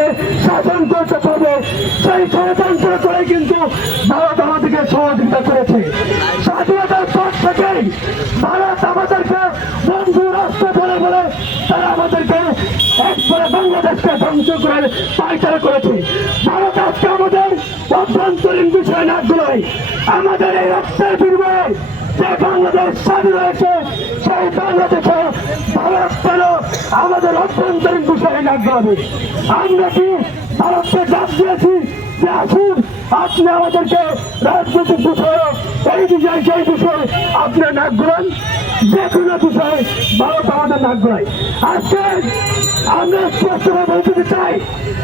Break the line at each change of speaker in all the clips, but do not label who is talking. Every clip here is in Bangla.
আমাদেরকে শাসন করতে পারবে। সেই ষড়যন্ত্র করে কিন্তু ভারত আমাদেরকে সহযোগিতা করেছে। স্বাধীনতার পর থেকেই ভারত আমাদেরকে বন্ধু রাষ্ট্র বলে বলে তারা আমাদেরকে একবারে বাংলাদেশকে ধ্বংস করে পাইচারা করেছে। ভারত আজকে আমাদের অভ্যন্তরীণ বিষয় না আমাদের এই রক্তের বিনিময়ে যে বাংলাদেশ স্বাধীন হয়েছে, সেই বাংলাদেশে ভারত পেল আমাদের অভ্যন্তরীণ বিষয়ে নাক গলাবে আমরা কি ভারতকে ডাক দিয়েছি যে আসুন, আপনি আমাদেরকে রাজনৈতিক বিষয়ে, এই বিষয়, সেই বিষয়ে আপনি নাক যে কোনো বিষয়ে ভারত আমাদের নাক ঘুরায়। আজকে আমরা স্পষ্টভাবে বলতে চাই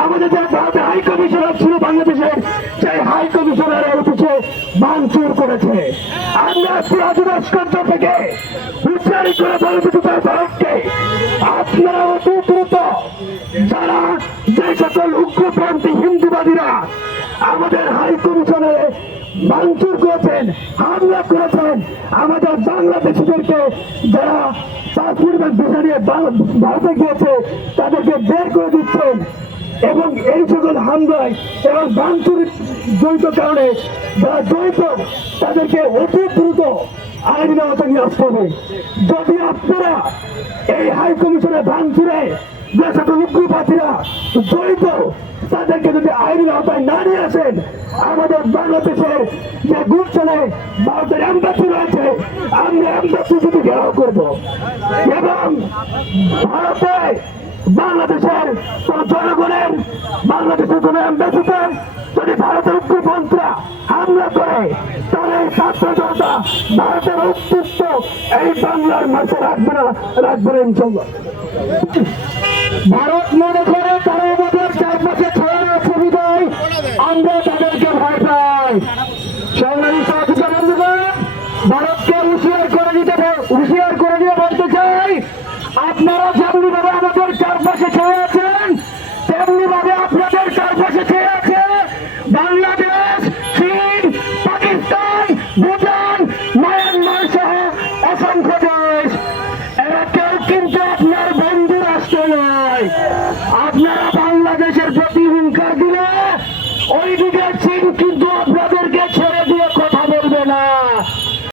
আমাদের যে ভারতের হাই কমিশনার ছিল বাংলাদেশের, সেই হাই কমিশনারের অফিসে ভাঙচুর করেছে। আমরা পুরাতন ভাস্কর্য থেকে হুঁশিয়ারি করে বলতে চাই ভারতকে। আপনারা অতি দ্রুত, যারা যে সকল উগ্রপন্থী হিন্দুবাদীরা আমাদের হাই কমিশনে ভাঙচুর করেছেন, হামলা করেছেন, আমাদের বাংলাদেশিদেরকে যারা পাসপোর্ট ভিসা নিয়ে ভারতে গিয়েছে, তাদেরকে বের করে দিচ্ছেন। এবং এই সকল হামলায় এবং ভাঙচুরের জড়িত কারণে, যারা জড়িত, তাদেরকে অতি দ্রুত আইনি আওতায় নিয়ে আসতে হবে। যদি আপনারা এই হাই কমিশনের ভাঙচুরে যে সকল উগ্রবাদীরা জড়িত, তাদেরকে যদি আইনি আওতায় না নিয়ে আসেন, আমাদের বাংলাদেশের যে গুলশানে ভারতের এম্বাসি রয়েছে, আমরা এম্বাসি যদি ঘেরাও করব। এবং ভারতে বাংলাদেশের কোন জনগণের বাংলাদেশের কোন এম্বাসিতে যদি ভারতের উগ্রপন্থীরা হামলা করে, তাহলে এই ছাত্র জনতা ভারতের অস্তিত্ব এই বাংলার মাঝে রাখবে না রাখবে না ভারত মনে করে তারা আমাদের চারপাশে ছড়ানোর সুবিধায় আমরা তাদেরকে ভয় পাই। সংগ্রামী সহযোগিতা বন্ধুগণ, ভারতকে হুঁশিয়ার করে দিতে হুঁশিয়ার করে দিয়ে বলতে চাই, আপনারা ওই দিকে সিং কিন্তু আপনাদেরকে ছেড়ে দিয়ে কথা বলবে না।